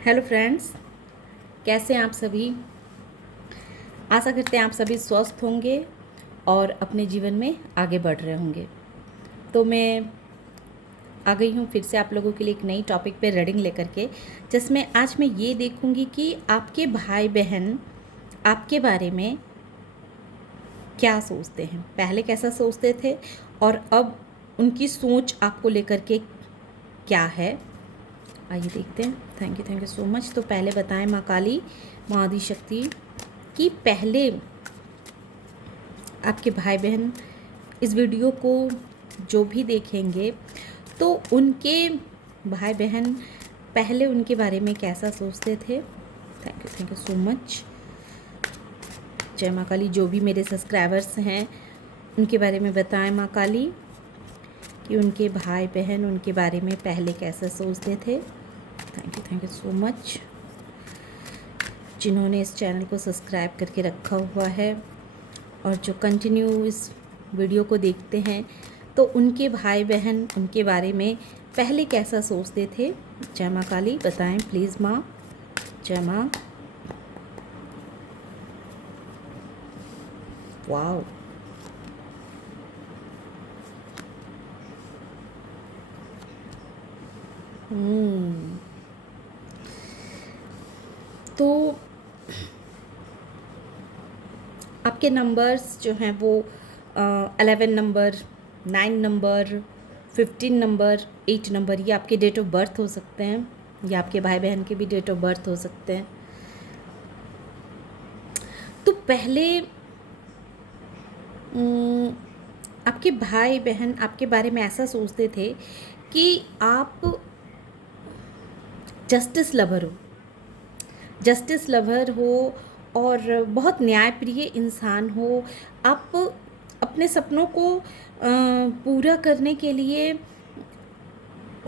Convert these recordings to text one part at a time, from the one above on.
Hello friends, कैसे हैं आप सभी। आशा करते हैं आप सभी स्वस्थ होंगे और अपने जीवन में आगे बढ़ रहे होंगे। तो मैं आ गई हूँ फिर से आप लोगों के लिए एक नई टॉपिक पे रीडिंग लेकर के, जिसमें आज मैं ये देखूँगी कि आपके भाई बहन आपके बारे में क्या सोचते हैं, पहले कैसा सोचते थे और अब उनकी सोच आपको लेकर के क्या है। आइए देखते हैं। Thank you so much. तो पहले बताएं माँ काली, माँ आदिशक्ति, कि पहले आपके भाई बहन इस वीडियो को जो भी देखेंगे तो उनके भाई बहन पहले उनके बारे में कैसा सोचते थे। Thank you so much. जय माँ काली। जो भी मेरे सब्सक्राइबर्स हैं उनके बारे में बताएं माँ काली कि उनके भाई बहन उनके बारे में पहले कैसा सोचते थे। Thank you so much. जिन्होंने इस चैनल को सब्सक्राइब करके रखा हुआ है और जो कंटिन्यू इस वीडियो को देखते हैं तो उनके भाई बहन उनके बारे में पहले कैसा सोचते थे। जय माँ काली, बताएं प्लीज़ माँ। जय माँ। वाओ, तो आपके नंबर्स जो हैं वो 11 नंबर, 9 नंबर, 15 नंबर, 8 नंबर, ये आपके डेट ऑफ बर्थ हो सकते हैं या आपके भाई बहन के भी डेट ऑफ बर्थ हो सकते हैं। तो पहले आपके भाई बहन आपके बारे में ऐसा सोचते थे कि आप जस्टिस लवर हो और बहुत न्यायप्रिय इंसान हो। आप अपने सपनों को पूरा करने के लिए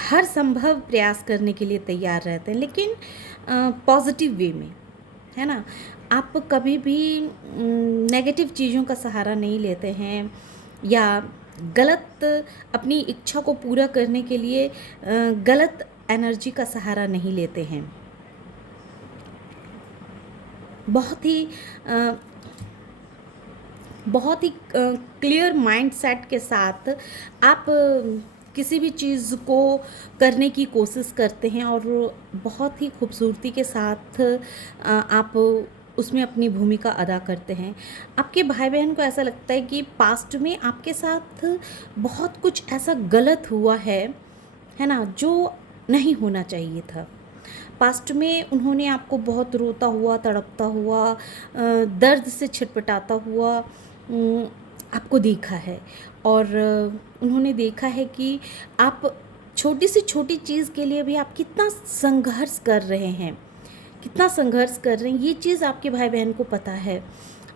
हर संभव प्रयास करने के लिए तैयार रहते हैं, लेकिन पॉजिटिव वे में, है ना। आप कभी भी नेगेटिव चीज़ों का सहारा नहीं लेते हैं या गलत अपनी इच्छा को पूरा करने के लिए गलत एनर्जी का सहारा नहीं लेते हैं। बहुत ही क्लियर माइंडसेट के साथ आप किसी भी चीज़ को करने की कोशिश करते हैं और बहुत ही खूबसूरती के साथ आप उसमें अपनी भूमिका अदा करते हैं। आपके भाई बहन को ऐसा लगता है कि पास्ट में आपके साथ बहुत कुछ ऐसा गलत हुआ है ना, जो नहीं होना चाहिए था। पास्ट में उन्होंने आपको बहुत रोता हुआ, तड़पता हुआ, दर्द से छिटपटाता हुआ आपको देखा है और उन्होंने देखा है कि आप छोटी से छोटी चीज़ के लिए भी आप कितना संघर्ष कर रहे हैं, ये चीज़ आपके भाई बहन को पता है।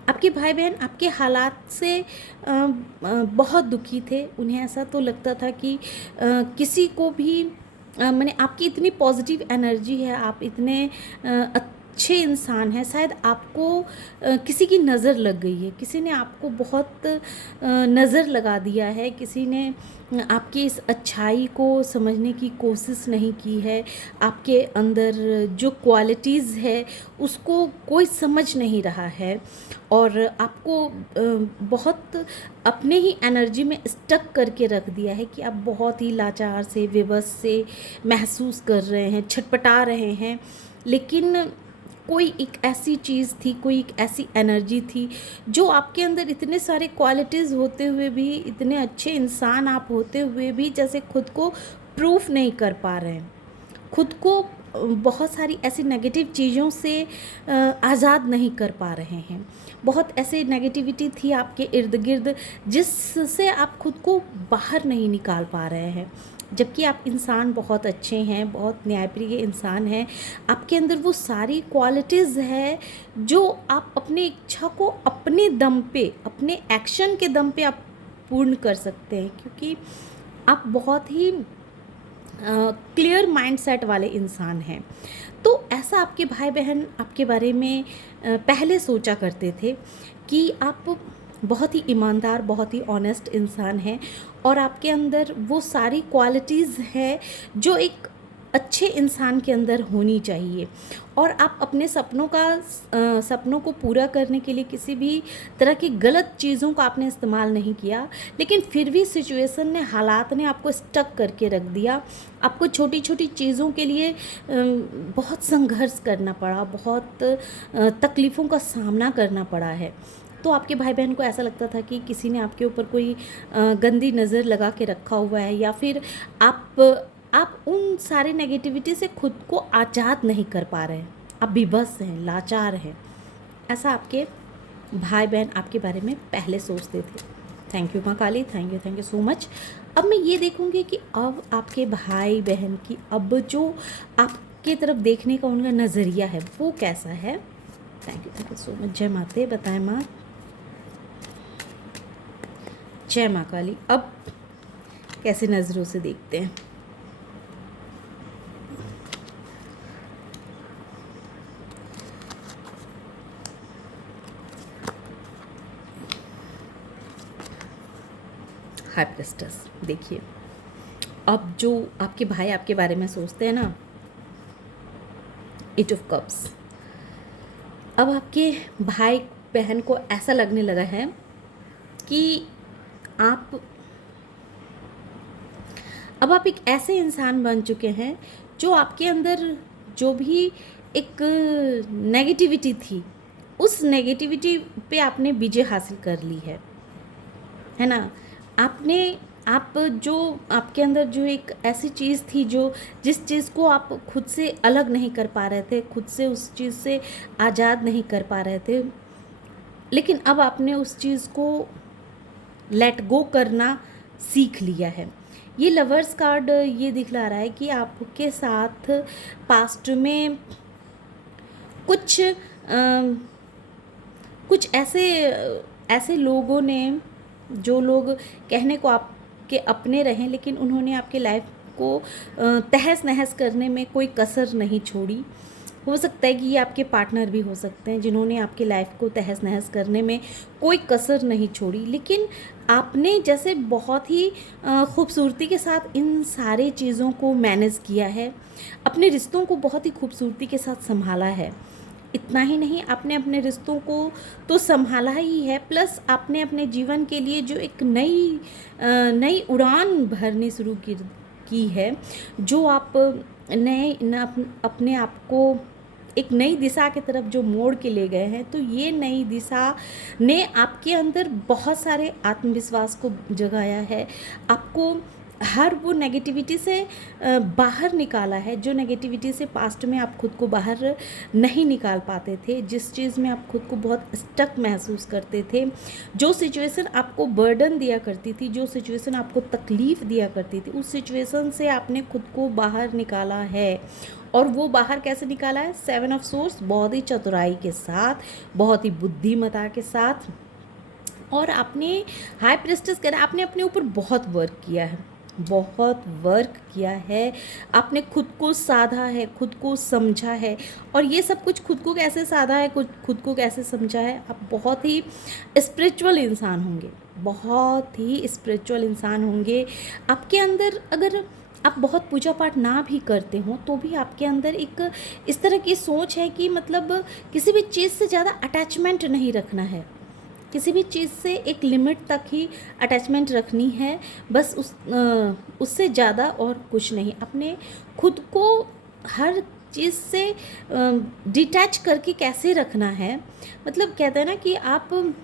आपके भाई बहन आपके हालात से बहुत दुखी थे। उन्हें ऐसा तो लगता था कि किसी को भी मैंने आपकी इतनी पॉजिटिव एनर्जी है, आप इतने अच्छे इंसान हैं, शायद आपको किसी की नज़र लग गई है, किसी ने आपको बहुत नज़र लगा दिया है, किसी ने आपकी इस अच्छाई को समझने की कोशिश नहीं की है। आपके अंदर जो क्वालिटीज़ है उसको कोई समझ नहीं रहा है और आपको बहुत अपने ही एनर्जी में स्टक करके रख दिया है कि आप बहुत ही लाचार से, विवश से महसूस कर रहे हैं, छटपटा रहे हैं। लेकिन कोई एक ऐसी चीज़ थी, कोई एक ऐसी एनर्जी थी जो आपके अंदर इतने सारे क्वालिटीज़ होते हुए भी, इतने अच्छे इंसान आप होते हुए भी जैसे खुद को प्रूफ नहीं कर पा रहे हैं, खुद को बहुत सारी ऐसी नेगेटिव चीज़ों से आज़ाद नहीं कर पा रहे हैं। बहुत ऐसे नेगेटिविटी थी आपके इर्द गिर्द जिससे आप खुद को बाहर नहीं निकाल पा रहे हैं, जबकि आप इंसान बहुत अच्छे हैं, बहुत न्यायप्रिय इंसान हैं। आपके अंदर वो सारी क्वालिटीज़ है जो आप अपनी इच्छा को अपने दम पे, अपने एक्शन के दम पे आप पूर्ण कर सकते हैं, क्योंकि आप बहुत ही क्लियर माइंडसेट वाले इंसान हैं। तो ऐसा आपके भाई बहन आपके बारे में पहले सोचा करते थे कि आप बहुत ही ईमानदार, बहुत ही ऑनेस्ट इंसान हैं और आपके अंदर वो सारी क्वालिटीज़ है जो एक अच्छे इंसान के अंदर होनी चाहिए। और आप अपने सपनों को पूरा करने के लिए किसी भी तरह की गलत चीज़ों का आपने इस्तेमाल नहीं किया, लेकिन फिर भी सिचुएशन ने, हालात ने आपको स्टक करके रख दिया। आपको छोटी छोटी चीज़ों के लिए बहुत संघर्ष करना पड़ा, बहुत तकलीफ़ों का सामना करना पड़ा है। तो आपके भाई बहन को ऐसा लगता था कि किसी ने आपके ऊपर कोई गंदी नज़र लगा के रखा हुआ है, या फिर आप उन सारे नेगेटिविटी से खुद को आज़ाद नहीं कर पा रहे हैं, आप बेबस हैं, लाचार हैं। ऐसा आपके भाई बहन आपके बारे में पहले सोचते थे। थैंक यू माँ काली, थैंक यू सो मच। अब मैं ये देखूँगी कि अब आपके भाई बहन की अब जो आपके तरफ देखने का उनका नज़रिया है वो कैसा है। Thank you so much. जय माते, बताएं माँ। जय माँ काली। अब कैसे नज़रों से देखते हैं। हाई प्रेस्टेस, देखिए अब जो आपके भाई आपके बारे में सोचते हैं ना, एट ऑफ कप्स, अब आपके भाई बहन को ऐसा लगने लगा है कि अब आप एक ऐसे इंसान बन चुके हैं जो आपके अंदर जो भी एक नेगेटिविटी थी, उस नेगेटिविटी पे आपने विजय हासिल कर ली है ना। आप जो आपके अंदर जो एक ऐसी चीज़ थी, जो जिस चीज़ को आप खुद से अलग नहीं कर पा रहे थे, खुद से उस चीज़ से आज़ाद नहीं कर पा रहे थे, लेकिन अब आपने उस चीज़ को लेट गो करना सीख लिया है। ये लवर्स कार्ड ये दिखला रहा है कि आपके साथ पास्ट में कुछ ऐसे लोगों ने, जो लोग कहने को आपके अपने रहें, लेकिन उन्होंने आपके लाइफ को तहस नहस करने में कोई कसर नहीं छोड़ी। हो सकता है कि ये आपके पार्टनर भी हो सकते हैं जिन्होंने आपकी लाइफ को तहस नहस करने में कोई कसर नहीं छोड़ी, लेकिन आपने जैसे बहुत ही खूबसूरती के साथ इन सारी चीज़ों को मैनेज किया है, अपने रिश्तों को बहुत ही खूबसूरती के साथ संभाला है। इतना ही नहीं, आपने अपने रिश्तों को तो संभाला ही है, प्लस आपने अपने जीवन के लिए जो एक नई उड़ान भरनी शुरू की है, जो आप अपने आप को एक नई दिशा की तरफ जो मोड़ के ले गए हैं। तो ये नई दिशा ने आपके अंदर बहुत सारे आत्मविश्वास को जगाया है, आपको हर वो नेगेटिविटी से बाहर निकाला है, जो नेगेटिविटी से पास्ट में आप खुद को बाहर नहीं निकाल पाते थे, जिस चीज़ में आप खुद को बहुत स्टक महसूस करते थे, जो सिचुएशन आपको बर्डन दिया करती थी, जो सिचुएशन आपको तकलीफ़ दिया करती थी, उस सिचुएशन से आपने खुद को बाहर निकाला है। और वो बाहर कैसे निकाला है? 7 ऑफ सोर्स, बहुत ही चतुराई के साथ, बहुत ही बुद्धिमता के साथ। और आपने हाई प्रेस्टिस करा, आपने अपने ऊपर बहुत वर्क किया है, बहुत वर्क किया है, आपने खुद को साधा है, खुद को समझा है। और ये सब कुछ खुद को कैसे साधा है, खुद को कैसे समझा है, आप बहुत ही स्पिरिचुअल इंसान होंगे, बहुत ही स्पिरिचुअल इंसान होंगे। आपके अंदर, अगर आप बहुत पूजा पाठ ना भी करते हो तो भी आपके अंदर एक इस तरह की सोच है कि मतलब किसी भी चीज़ से ज़्यादा अटैचमेंट नहीं रखना है, किसी भी चीज़ से एक लिमिट तक ही अटैचमेंट रखनी है, बस उससे ज़्यादा और कुछ नहीं। अपने खुद को हर चीज़ से डिटैच करके कैसे रखना है, मतलब कहते हैं ना कि आप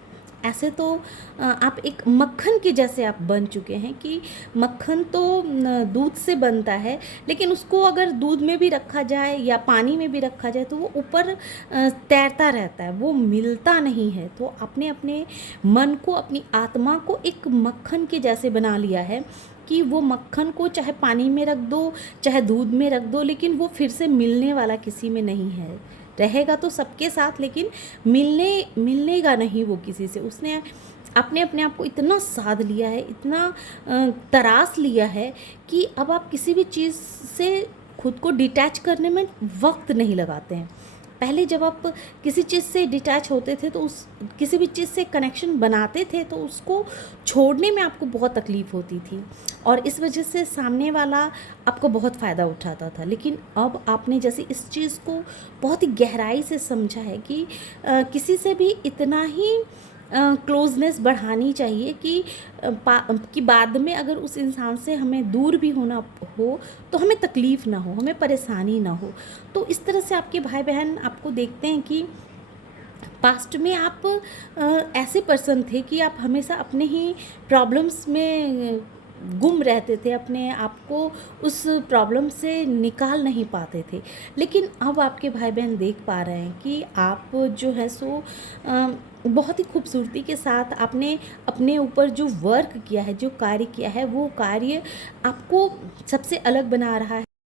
ऐसे तो आप एक मक्खन के जैसे आप बन चुके हैं कि मक्खन तो दूध से बनता है, लेकिन उसको अगर दूध में भी रखा जाए या पानी में भी रखा जाए तो वो ऊपर तैरता रहता है, वो मिलता नहीं है। तो आपने अपने मन को, अपनी आत्मा को एक मक्खन के जैसे बना लिया है कि वो मक्खन को चाहे पानी में रख दो, चाहे दूध में रख दो, लेकिन वो फिर से मिलने वाला किसी में नहीं है। रहेगा तो सबके साथ, लेकिन मिलने का नहीं वो किसी से। आपने अपने आप को इतना साध लिया है, इतना तराश लिया है कि अब आप किसी भी चीज़ से खुद को डिटैच करने में वक्त नहीं लगाते हैं। पहले जब आप किसी चीज़ से डिटैच होते थे तो उस किसी भी चीज़ से कनेक्शन बनाते थे तो उसको छोड़ने में आपको बहुत तकलीफ़ होती थी और इस वजह से सामने वाला आपको बहुत फ़ायदा उठाता था। लेकिन अब आपने जैसे इस चीज़ को बहुत ही गहराई से समझा है कि किसी से भी इतना ही क्लोज़नेस बढ़ानी चाहिए कि बाद में अगर उस इंसान से हमें दूर भी होना हो तो हमें तकलीफ़ ना हो, हमें परेशानी ना हो। तो इस तरह से आपके भाई-बहन आपको देखते हैं कि पास्ट में आप ऐसे पर्सन थे कि आप हमेशा अपने ही प्रॉब्लम्स में गुम रहते थे, अपने आप को उस प्रॉब्लम से निकाल नहीं पाते थे। लेकिन अब आपके भाई-बहन देख पा रहे हैं कि आप जो है सो बहुत ही खूबसूरती के साथ आपने अपने ऊपर जो वर्क किया है, जो कार्य किया है, वो कार्य आपको सबसे अलग बना रहा